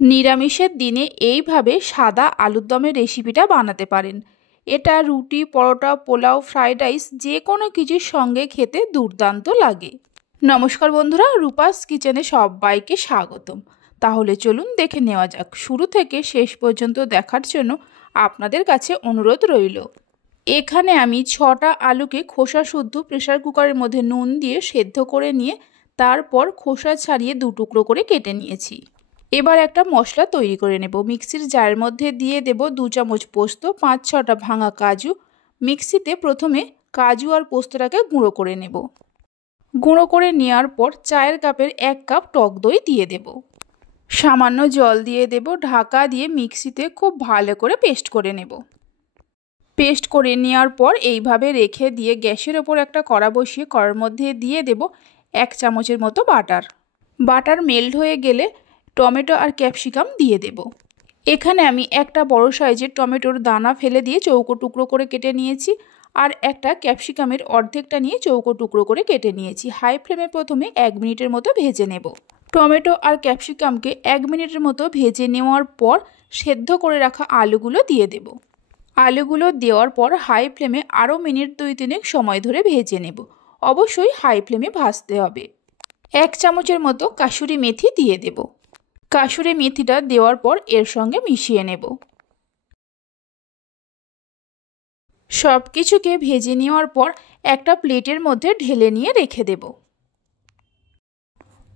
নিরামিষের দিনে এইভাবে সাদা আলুর দমের রেসিপিটা বানাতে পারেন। এটা রুটি, পরোটা, পোলাও, ফ্রাইড রাইস যে কোনো কিছুর সঙ্গে খেতে দুর্দান্ত লাগে। নমস্কার বন্ধুরা, রূপাস কিচেনে সবাইকে স্বাগতম। তাহলে চলুন দেখে নেওয়া যাক। শুরু থেকে শেষ পর্যন্ত দেখার জন্য আপনাদের কাছে অনুরোধ রইল। এখানে আমি 6টা আলুকে খোসা শুদ্ধ প্রেসার কুকারের মধ্যে নুন দিয়ে সেদ্ধ করে নিয়ে তারপর খোসা ছাড়িয়ে 2 টুকরো করে কেটে নিয়েছি। এবার একটা মশলা তৈরি করে নেব। মিক্সির জারের মধ্যে দিয়ে দেব 2 চামচ পোস্ত, 5-6টা ভাঙা কাজু। মিক্সিতে প্রথমে কাজু আর পোস্তটাকে গুঁড়ো করে নেব। গুঁড়ো করে নেওয়ার পর চায়ের কাপের 1 কাপ টক দই দিয়ে দেব। সামান্য জল দিয়ে দেব। ঢাকা দিয়ে মিক্সিতে খুব ভালো করে পেস্ট করে নেব। পেস্ট করে নেওয়ার পর এইভাবে রেখে দিয়ে গ্যাসের ওপর একটা কড়া বসিয়ে কড়ার মধ্যে দিয়ে দেব 1 চামচের মতো বাটার। বাটার মেল্ট হয়ে গেলে টমেটো আর ক্যাপসিকাম দিয়ে দেব। এখানে আমি একটা বড় সাইজের টমেটোর দানা ফেলে দিয়ে চৌকো টুকরো করে কেটে নিয়েছি আর একটা ক্যাপসিকামের অর্ধেকটা নিয়ে চৌকো টুকরো করে কেটে নিয়েছি। হাই ফ্লেমে প্রথমে 1 মিনিটের মতো ভেজে নেব। টমেটো আর ক্যাপসিকামকে 1 মিনিটের মতো ভেজে নেওয়ার পর সেদ্ধ করে রাখা আলুগুলো দিয়ে দেব। আলুগুলো দেওয়ার পর হাই ফ্লেমে আরও মিনিট 2-3 সময় ধরে ভেজে নেব। অবশ্যই হাই ফ্লেমে ভাজতে হবে। 1 চামচের মতো কাসুরি মেথি দিয়ে দেব। কাসুরি মেথিটা দেওয়ার পর এর সঙ্গে মিশিয়ে নেব। সব কিছুকে ভেজে নেওয়ার পর একটা প্লেটের মধ্যে ঢেলে নিয়ে রেখে দেব।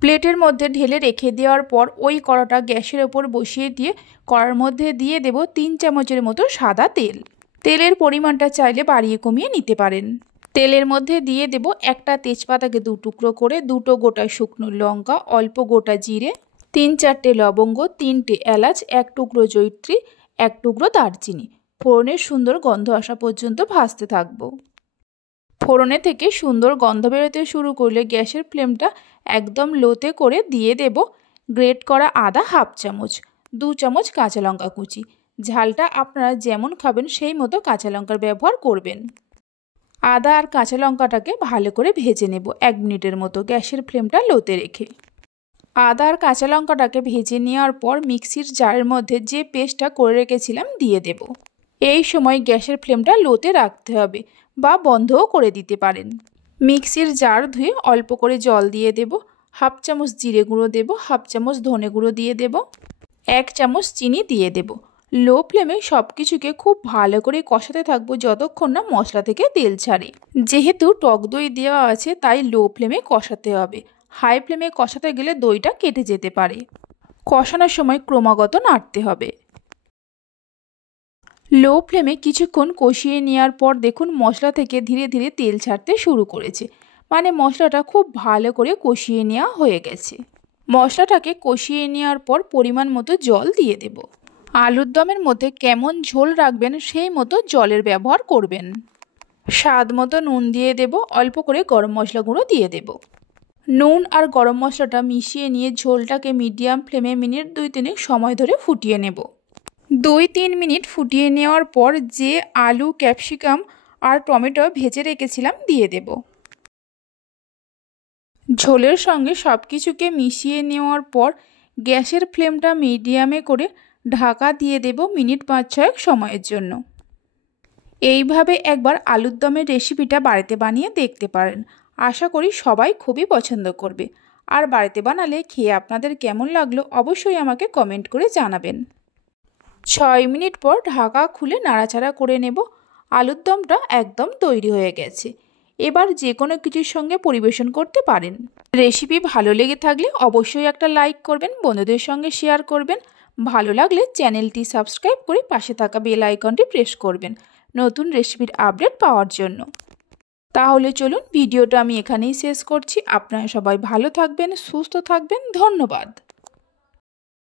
প্লেটের মধ্যে ঢেলে রেখে দেওয়ার পর ওই কড়াটা গ্যাসের ওপর বসিয়ে দিয়ে কড়ার মধ্যে দিয়ে দেব 3 চামচের মতো সাদা তেল। তেলের পরিমাণটা চাইলে বাড়িয়ে কমিয়ে নিতে পারেন। তেলের মধ্যে দিয়ে দেব একটা তেজপাতাকে 2 টুকরো করে, 2টো গোটা শুকনো লঙ্কা, অল্প গোটা জিরে, 3-4টে লবঙ্গ, 3টে এলাচ, 1 টুকরো জয়িত্রী, 1 টুকরো দারচিনি। ফোড়নের সুন্দর গন্ধ আসা পর্যন্ত ভাজতে থাকব। ফোড়নে থেকে সুন্দর গন্ধ বেরোতে শুরু করলে গ্যাসের ফ্লেমটা একদম লোতে করে দিয়ে দেব গ্রেট করা আদা 1/2 চামচ, 2 চামচ কাঁচা লঙ্কা কুচি। ঝালটা আপনারা যেমন খাবেন সেই মতো কাঁচা লঙ্কার ব্যবহার করবেন। আদা আর কাঁচা লঙ্কাটাকে ভালো করে ভেজে নেব 1 মিনিটের মতো গ্যাসের ফ্লেমটা লোতে রেখে। আদা আর কাঁচা লঙ্কাটাকে ভেজে নেওয়ার পর মিক্সির জারের মধ্যে যে পেস্টটা করে রেখেছিলাম দিয়ে দেব। এই সময় গ্যাসের ফ্লেমটা লোতে রাখতে হবে বা বন্ধও করে দিতে পারেন। মিক্সির জার ধুয়ে অল্প করে জল দিয়ে দেব। 1/2 চামচ জিরে গুঁড়ো দেব, 1/2 চামচ ধনে গুঁড়ো দিয়ে দেব, 1 চামচ চিনি দিয়ে দেব। লো ফ্লেমে সব কিছুকে খুব ভালো করে কষাতে থাকবো যতক্ষণ না মশলা থেকে তেল ছাড়ে। যেহেতু টক দই দেওয়া আছে তাই লো ফ্লেমে কষাতে হবে। হাই ফ্লেমে কষাতে গেলে দইটা কেটে যেতে পারে। কষানোর সময় ক্রমাগত নাড়তে হবে। লো ফ্লেমে কিছুক্ষণ কষিয়ে নেওয়ার পর দেখুন মশলা থেকে ধীরে ধীরে তেল ছাড়তে শুরু করেছে, মানে মশলাটা খুব ভালো করে কষিয়ে নেওয়া হয়ে গেছে। মশলাটাকে কষিয়ে নেওয়ার পর পরিমাণ মতো জল দিয়ে দেব। আলুর দমের মধ্যে কেমন ঝোল রাখবেন সেই মতো জলের ব্যবহার করবেন। স্বাদ মতো নুন দিয়ে দেব, অল্প করে গরম মশলা গুঁড়ো দিয়ে দেব। নুন আর গরম মশলাটা মিশিয়ে নিয়ে ঝোলটাকে মিডিয়াম ফ্লেমে মিনিট 2-3 সময় ধরে ফুটিয়ে নেব। 2-3 মিনিট ফুটিয়ে নেওয়ার পর যে আলু, ক্যাপসিকাম আর টমেটো ভেজে রেখেছিলাম দিয়ে দেব। ঝোলের সঙ্গে সব কিছুকে মিশিয়ে নেওয়ার পর গ্যাসের ফ্লেমটা মিডিয়ামে করে ঢাকা দিয়ে দেব মিনিট 5-6 সময়ের জন্য। এইভাবে একবার আলুর দমের রেসিপিটা বাড়িতে বানিয়ে দেখতে পারেন। আশা করি সবাই খুবই পছন্দ করবে। আর বাড়িতে বানালে খেয়ে আপনাদের কেমন লাগলো অবশ্যই আমাকে কমেন্ট করে জানাবেন। 6 মিনিট পর ঢাকা খুলে নাড়াচাড়া করে নেব। আলুর দমটা একদম তৈরি হয়ে গেছে। এবার যে কোনো কিছুর সঙ্গে পরিবেশন করতে পারেন। রেসিপি ভালো লেগে থাকলে অবশ্যই একটা লাইক করবেন, বন্ধুদের সঙ্গে শেয়ার করবেন। ভালো লাগলে চ্যানেলটি সাবস্ক্রাইব করে পাশে থাকা বেল আইকনটি প্রেস করবেন নতুন রেসিপির আপডেট পাওয়ার জন্য। তাহলে চলুন ভিডিওটা আমি এখানেই শেষ করছি। আপনারা সবাই ভালো থাকবেন, সুস্থ থাকবেন। ধন্যবাদ।